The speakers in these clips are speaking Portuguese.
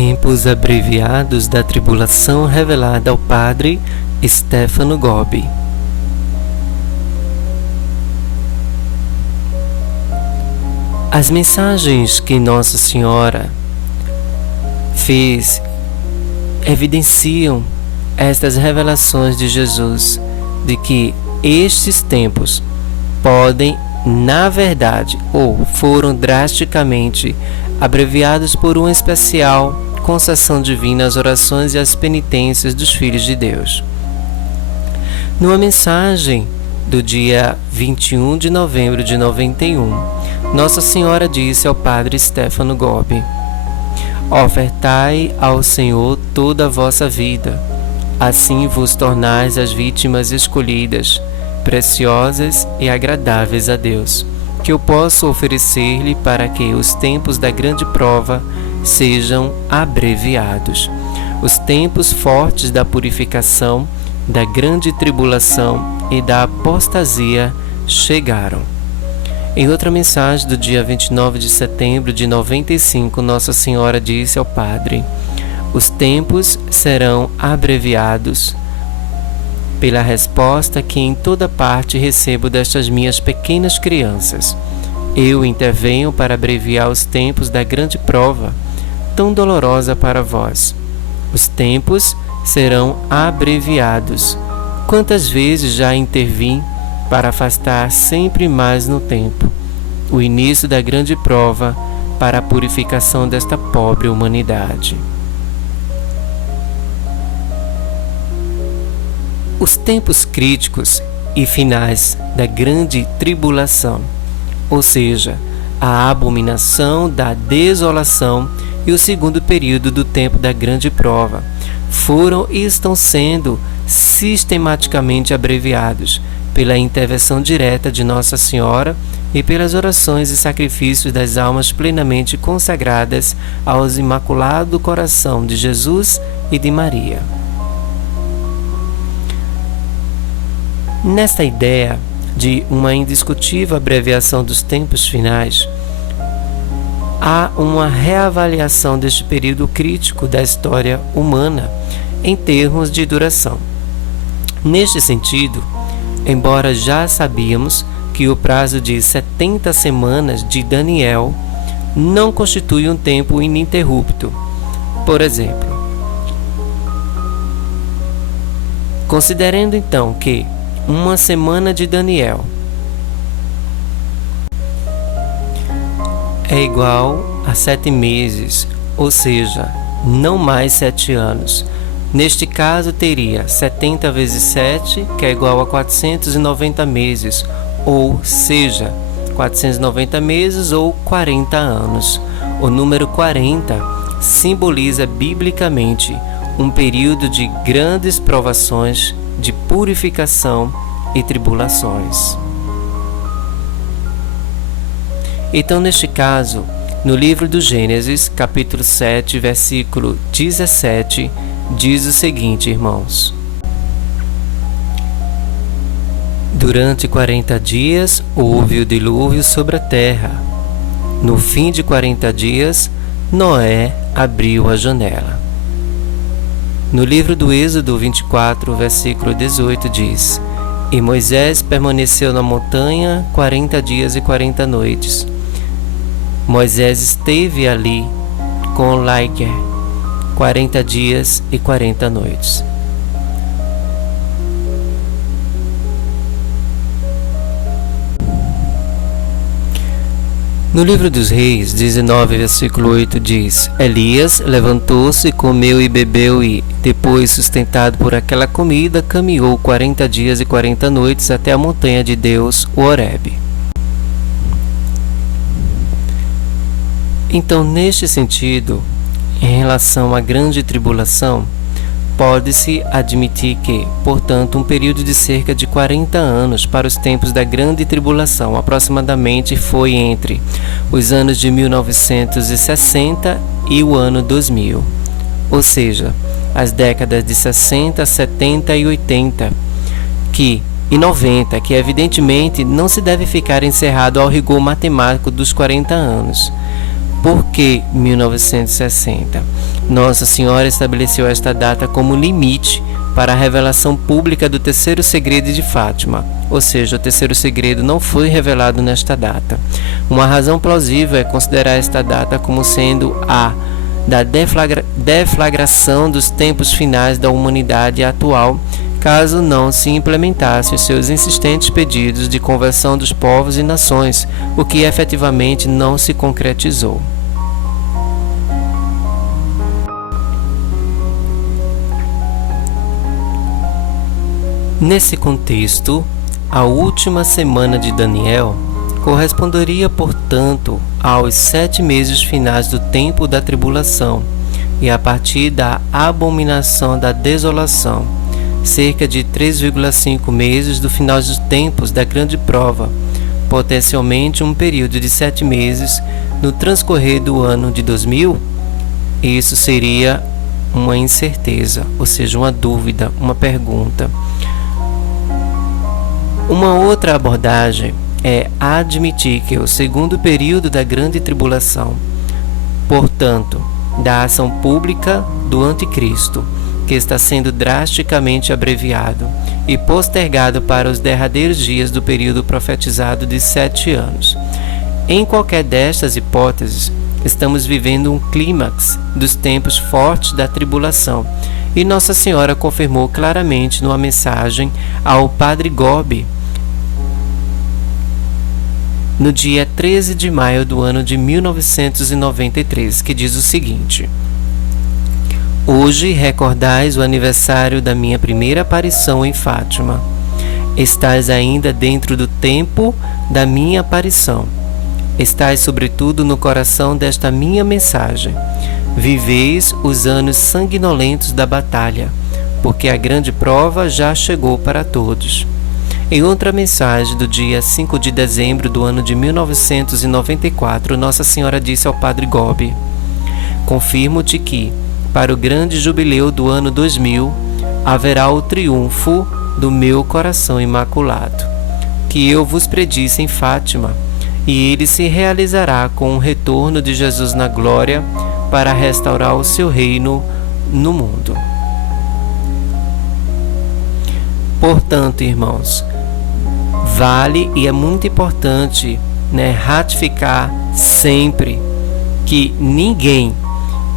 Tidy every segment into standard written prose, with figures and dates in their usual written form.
Tempos abreviados da tribulação revelada ao padre Stefano Gobbi. As mensagens que Nossa Senhora fez evidenciam estas revelações de Jesus, de que estes tempos podem, na verdade, ou foram drasticamente abreviados por uma especial concessão divina às orações e às penitências dos filhos de Deus. Numa mensagem do dia 21 de novembro de 91, Nossa Senhora disse ao padre Stefano Gobbi: ofertai ao Senhor toda a vossa vida, assim vos tornais as vítimas escolhidas, preciosas e agradáveis a Deus, que eu posso oferecer-lhe para que os tempos da grande prova sejam abreviados. Os tempos fortes da purificação, da grande tribulação e da apostasia chegaram. Em outra mensagem do dia 29 de setembro de 95, Nossa Senhora disse ao padre: os tempos serão abreviados pela resposta que em toda parte recebo destas minhas pequenas crianças. Eu intervenho para abreviar os tempos da grande prova, tão dolorosa para vós. Os tempos serão abreviados. Quantas vezes já intervim para afastar sempre mais no tempo o início da grande prova para a purificação desta pobre humanidade. Os tempos críticos e finais da grande tribulação, ou seja, a abominação da desolação e o segundo período do tempo da grande prova, foram e estão sendo sistematicamente abreviados pela intervenção direta de Nossa Senhora e pelas orações e sacrifícios das almas plenamente consagradas aos Imaculado Coração de Jesus e de Maria. Nesta ideia de uma indiscutível abreviação dos tempos finais, há uma reavaliação deste período crítico da história humana em termos de duração. Neste sentido, embora já sabíamos que o prazo de 70 semanas de Daniel não constitui um tempo ininterrupto. Por exemplo, considerando então que uma semana de Daniel é igual a 7 meses, ou seja, não mais 7 anos. Neste caso, teria 70 vezes 7, que é igual a 490 meses, ou seja, 490 meses ou 40 anos. O número 40 simboliza biblicamente um período de grandes provações, de purificação e tribulações. Então, neste caso, no livro do Gênesis, capítulo 7, versículo 17, diz o seguinte, irmãos: durante 40 dias houve o dilúvio sobre a terra. No fim de 40 dias, Noé abriu a janela. No livro do Êxodo 24, versículo 18, diz: e Moisés permaneceu na montanha 40 dias e 40 noites. Moisés esteve ali com Laiker 40 dias e 40 noites. No livro dos Reis, 19, versículo 8, diz: Elias levantou-se, comeu e bebeu e, depois sustentado por aquela comida, caminhou 40 dias e 40 noites até a montanha de Deus, o Horebe. Então, neste sentido, em relação à grande tribulação, pode-se admitir que, portanto, um período de cerca de 40 anos para os tempos da grande tribulação aproximadamente foi entre os anos de 1960 e o ano 2000, ou seja, as décadas de 60, 70 e 80, e 90, que evidentemente não se deve ficar encerrado ao rigor matemático dos 40 anos, Por que 1960? Nossa Senhora estabeleceu esta data como limite para a revelação pública do terceiro segredo de Fátima, ou seja, o terceiro segredo não foi revelado nesta data. Uma razão plausível é considerar esta data como sendo a da deflagração dos tempos finais da humanidade atual, caso não se implementasse os seus insistentes pedidos de conversão dos povos e nações, o que efetivamente não se concretizou. Nesse contexto, a última semana de Daniel corresponderia, portanto, aos 7 meses finais do tempo da tribulação e a partir da abominação da desolação, cerca de 3,5 meses do final dos tempos da grande prova, potencialmente um período de 7 meses no transcorrer do ano de 2000. Isso seria uma incerteza, ou seja, uma dúvida, uma pergunta. Uma outra abordagem é admitir que o segundo período da grande tribulação, portanto, da ação pública do anticristo, que está sendo drasticamente abreviado e postergado para os derradeiros dias do período profetizado de 7 anos. Em qualquer destas hipóteses, estamos vivendo um clímax dos tempos fortes da tribulação, e Nossa Senhora confirmou claramente numa mensagem ao Padre Gobi, no dia 13 de maio do ano de 1993, que diz o seguinte: Hoje recordais o aniversário da minha primeira aparição em Fátima. Estais ainda dentro do tempo da minha aparição. Estais sobretudo no coração desta minha mensagem. Viveis os anos sanguinolentos da batalha, porque a grande prova já chegou para todos. Em outra mensagem do dia 5 de dezembro do ano de 1994, Nossa Senhora disse ao Padre Gobi: Confirmo-te que, para o grande jubileu do ano 2000, haverá o triunfo do meu coração imaculado, que eu vos predisse em Fátima, e ele se realizará com o retorno de Jesus na glória para restaurar o seu reino no mundo. Portanto, irmãos, vale e é muito importante, ratificar sempre que ninguém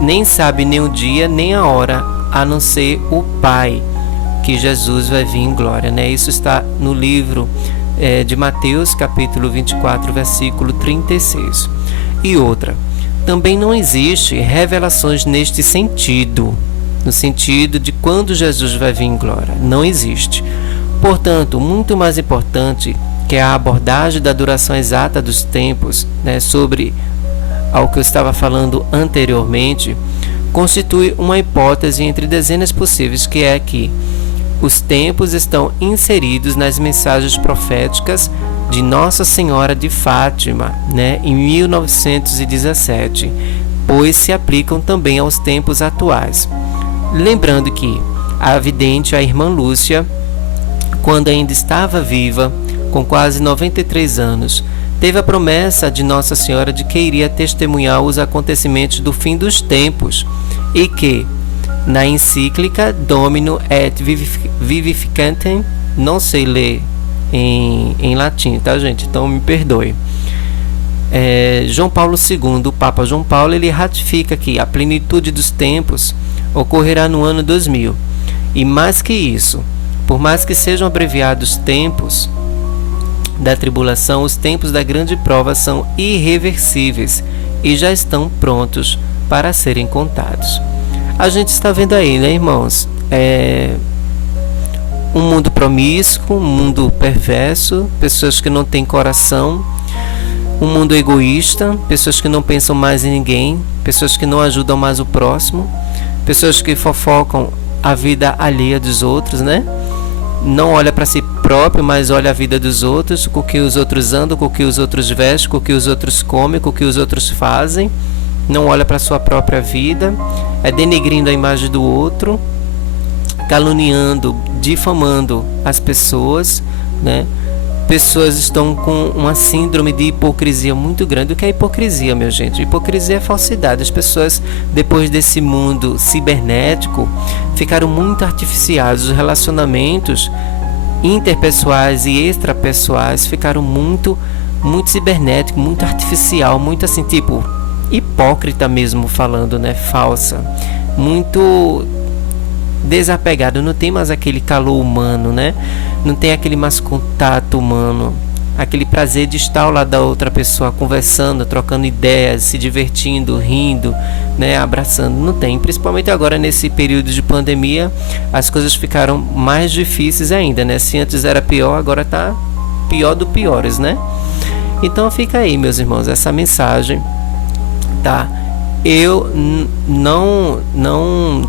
nem sabe nem o dia nem a hora, a não ser o Pai, que Jesus vai vir em glória. Isso está no livro de Mateus, capítulo 24, versículo 36. E outra, também não existe revelações neste sentido, no sentido de quando Jesus vai vir em glória. Não existe. Portanto, muito mais importante que a abordagem da duração exata dos tempos, sobre ao que eu estava falando anteriormente, constitui uma hipótese entre dezenas possíveis, que é que os tempos estão inseridos nas mensagens proféticas de Nossa Senhora de Fátima, em 1917, pois se aplicam também aos tempos atuais. Lembrando que a vidente, a irmã Lúcia, quando ainda estava viva, com quase 93 anos, teve a promessa de Nossa Senhora de que iria testemunhar os acontecimentos do fim dos tempos e que, na encíclica Domino et Vivificantem, não sei ler em latim, tá, gente? Então me perdoe. João Paulo II, o Papa João Paulo, ele ratifica que a plenitude dos tempos ocorrerá no ano 2000. E mais que isso, por mais que sejam abreviados tempos da tribulação, os tempos da grande prova são irreversíveis e já estão prontos para serem contados. A gente está vendo aí, irmãos? Um mundo promíscuo, um mundo perverso, pessoas que não têm coração, um mundo egoísta, pessoas que não pensam mais em ninguém, pessoas que não ajudam mais o próximo, pessoas que fofocam a vida alheia dos outros, Não olha para si próprio, mas olha a vida dos outros, com o que os outros andam, com o que os outros vestem, com o que os outros comem, com o que os outros fazem. Não olha para a sua própria vida, denegrindo a imagem do outro, caluniando, difamando as pessoas, pessoas estão com uma síndrome de hipocrisia muito grande. O que é hipocrisia, meu gente? Hipocrisia é falsidade. As pessoas, depois desse mundo cibernético, ficaram muito artificiais. Os relacionamentos interpessoais e extrapessoais ficaram muito cibernético, muito artificial, muito assim, tipo, hipócrita mesmo falando, né? Falsa. Muito desapegado, não tem mais aquele calor humano, né? Não tem aquele mais contato humano, aquele prazer de estar ao lado da outra pessoa, conversando, trocando ideias, se divertindo, rindo, né? Abraçando. Não tem, principalmente agora nesse período de pandemia, as coisas ficaram mais difíceis ainda, né? Se antes era pior, agora tá pior do piores, né? Então fica aí, meus irmãos, essa mensagem, tá? Eu não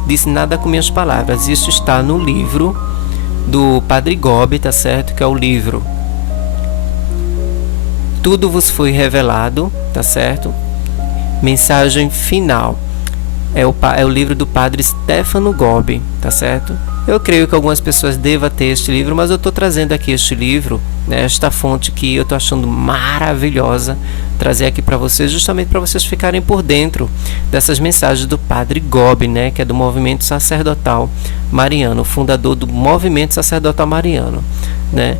disse nada com minhas palavras. Isso está no livro do Padre Gobi, tá certo? Que é o livro Tudo Vos Foi Revelado, tá certo? Mensagem Final. É o livro do Padre Stefano Gobi, tá certo? Eu creio que algumas pessoas devam ter este livro, mas eu estou trazendo aqui este livro, né, esta fonte que eu estou achando maravilhosa, trazer aqui para vocês, justamente para vocês ficarem por dentro dessas mensagens do Padre Gobi, né, que é do Movimento Sacerdotal Mariano, fundador do Movimento Sacerdotal Mariano, né?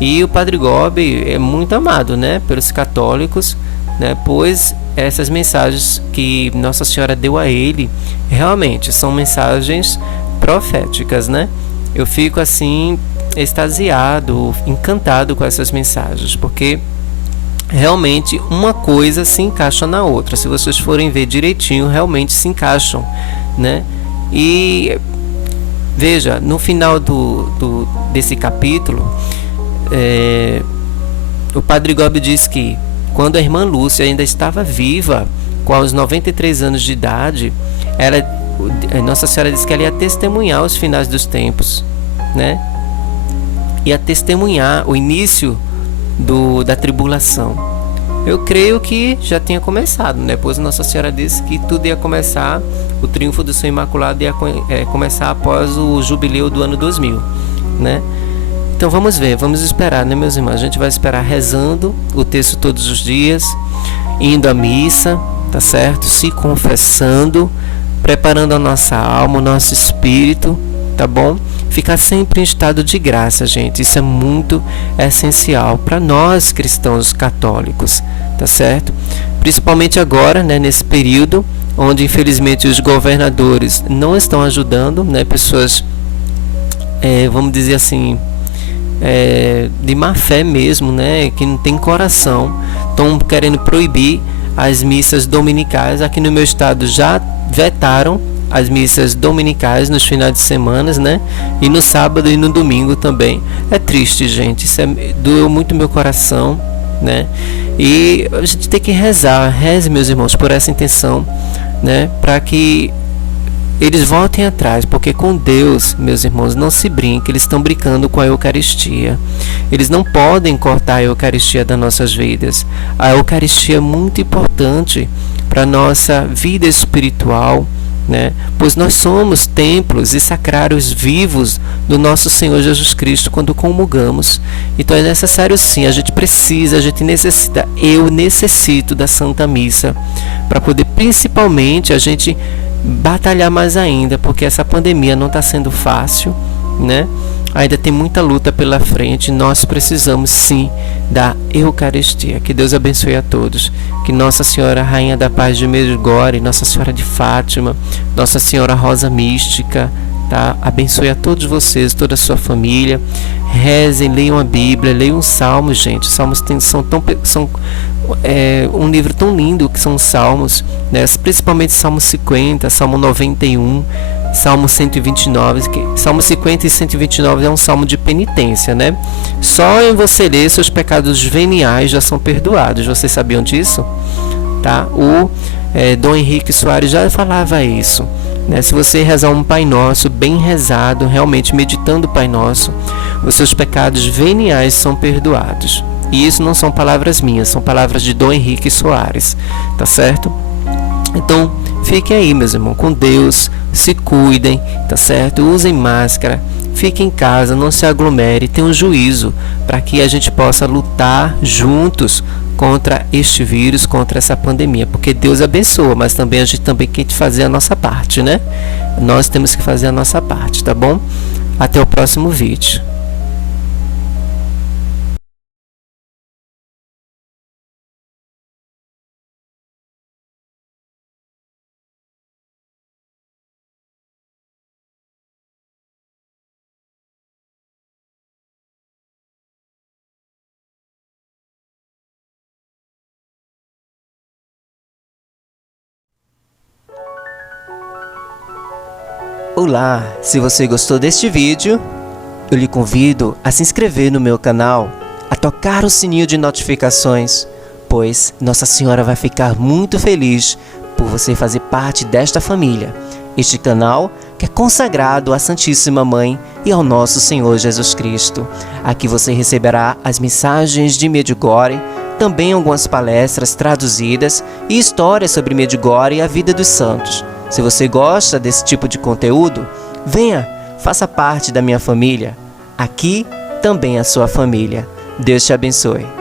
E o Padre Gobi é muito amado, né, pelos católicos, né, pois essas mensagens que Nossa Senhora deu a ele realmente são mensagens proféticas, né? Eu fico assim extasiado, encantado com essas mensagens, porque realmente uma coisa se encaixa na outra. Se vocês forem ver direitinho, realmente se encaixam, né? E veja, no final desse capítulo, o Padre Gobi diz que quando a irmã Lúcia ainda estava viva, com os 93 anos de idade, Nossa Senhora disse que ela ia testemunhar os finais dos tempos, né? Ia testemunhar o início da tribulação. Eu creio que já tinha começado, né? Pois Nossa Senhora disse que tudo ia começar, o triunfo do seu Imaculado ia começar após o jubileu do ano 2000, né? Então vamos ver, vamos esperar, né, meus irmãos? A gente vai esperar rezando o texto todos os dias, indo à missa, tá certo? Se confessando, preparando a nossa alma, o nosso espírito, tá bom? Ficar sempre em estado de graça, gente. Isso é muito essencial para nós cristãos católicos, tá certo? Principalmente agora, né, nesse período onde infelizmente os governadores não estão ajudando, né, pessoas, vamos dizer assim, de má fé mesmo, né, que não tem coração, estão querendo proibir as missas dominicais. Aqui no meu estado já vetaram as missas dominicais nos finais de semana, né? E no sábado e no domingo também. É triste, gente. Isso doeu muito meu coração, né? E a gente tem que rezar. Reze, meus irmãos, por essa intenção, né? Para que eles voltem atrás, porque com Deus, meus irmãos, não se brinca. Eles estão brincando com a Eucaristia. Eles não podem cortar a Eucaristia das nossas vidas. A Eucaristia é muito importante para a nossa vida espiritual, né? Pois nós somos templos e sacrários vivos do nosso Senhor Jesus Cristo quando comungamos. Então é necessário sim, a gente necessita, eu necessito da Santa Missa para poder principalmente a gente batalhar mais ainda, porque essa pandemia não está sendo fácil, né? Ainda tem muita luta pela frente. Nós precisamos sim da Eucaristia. Que Deus abençoe a todos. Que Nossa Senhora Rainha da Paz de Medjugorje, Nossa Senhora de Fátima, Nossa Senhora Rosa Mística, tá? Abençoe a todos vocês, toda a sua família. Rezem, leiam a Bíblia, leiam os Salmos, gente. Os Salmos são um livro tão lindo que são os Salmos, né? Principalmente Salmo 50, Salmo 91, Salmo 129, Salmo 50 e 129 é um salmo de penitência, né? Só em você ler, seus pecados veniais já são perdoados. Vocês sabiam disso? Tá? O Dom Henrique Soares já falava isso, né? Se você rezar um Pai Nosso bem rezado, realmente meditando o Pai Nosso, os seus pecados veniais são perdoados. E isso não são palavras minhas, são palavras de Dom Henrique Soares, tá certo? Então, fiquem aí, meus irmãos, com Deus, se cuidem, tá certo? Usem máscara, fique em casa, não se aglomere, tenha um juízo, para que a gente possa lutar juntos contra este vírus, contra essa pandemia, porque Deus abençoa, mas também a gente também tem que fazer a nossa parte, né? Nós temos que fazer a nossa parte, tá bom? Até o próximo vídeo. Olá, se você gostou deste vídeo, eu lhe convido a se inscrever no meu canal, a tocar o sininho de notificações, pois Nossa Senhora vai ficar muito feliz por você fazer parte desta família. Este canal que é consagrado à Santíssima Mãe e ao nosso Senhor Jesus Cristo. Aqui você receberá as mensagens de Medjugorje, também algumas palestras traduzidas e histórias sobre Medjugorje e a vida dos santos. Se você gosta desse tipo de conteúdo, venha, faça parte da minha família. Aqui também a sua família. Deus te abençoe.